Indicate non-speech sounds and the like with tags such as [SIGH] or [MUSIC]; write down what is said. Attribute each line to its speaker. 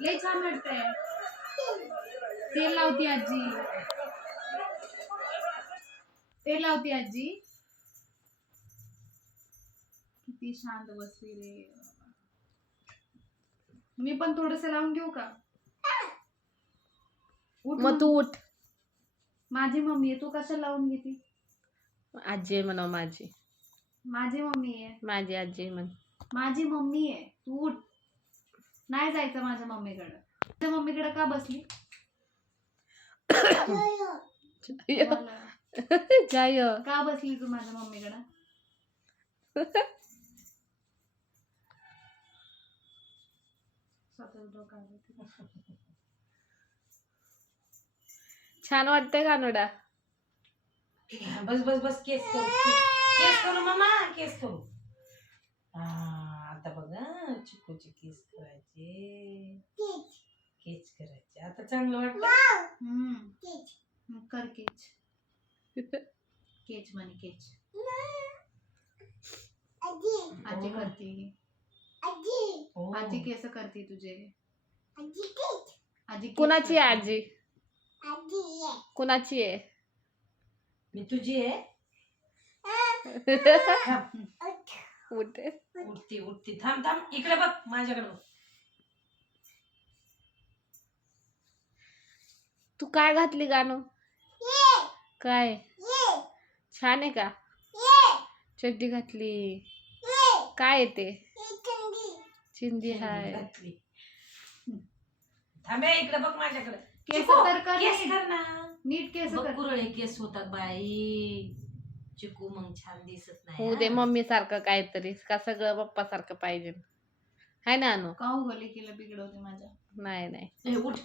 Speaker 1: लय छान वाटतंय. तेल लावती आजी. तेल लावती आजी. किती शांत बसली रे. मी पण थोडस लावून घेऊ का? उठ
Speaker 2: मग तू उठ.
Speaker 1: माझी मम्मी आहे तू कशा लावून घेते?
Speaker 2: आजी आहे म्हणाव माझी.
Speaker 1: माझी मम्मी आहे.
Speaker 2: माझी आजी म्हण.
Speaker 1: माझी मम्मी आहे. तू उठ. नाही जायचं माझ्या मम्मीकडं. माझ्या मम्मीकडे का बसली? बोला.
Speaker 2: जाय.
Speaker 1: का बसली तू माझ्या मम्मीकडं? स्वतःच डोकं आलं तिला.
Speaker 2: छान वाटतंय कानोडा.
Speaker 3: बस बस बस केस करू. केस करू मामा केस करू. हा. चिकूचे केस करायचे केस करायचे. आता चांगलं
Speaker 1: हम्म. मग कर केच. केच म्हणे केच. आजी. करते.
Speaker 3: हो.
Speaker 1: आजी केस करते तुझे. आजी
Speaker 2: कुणाची आहे. आजी? कुणाची आहे?
Speaker 3: मी तुझी आहे? [LAUGHS]
Speaker 2: उठ
Speaker 3: उठती उठती. थांब थांब. इकडे बघ माझ्याकडे बघ.
Speaker 2: तू काय घातली गाणं? काय? छान आहे का? चड्डी घातली. काय आहे ते? चिंदी हाय.
Speaker 3: घातली. थांब इकडे बघ माझ्याकडे.
Speaker 1: केस तर कर
Speaker 3: केस
Speaker 1: नीट.
Speaker 3: कर ना.
Speaker 1: नीट केस
Speaker 3: बघ
Speaker 1: कर.
Speaker 3: कुरळे केस होतात बाई. चिकू मग छान दिसत नाही
Speaker 2: होऊ दे
Speaker 3: हा.
Speaker 2: मम्मी सारखं काहीतरी का सगळं पप्पा सारखं पाहिजे. हाय ना अनु?
Speaker 1: काऊ गली केलं बिघडवते माझ्या?
Speaker 2: नाही नाही.
Speaker 3: उठ.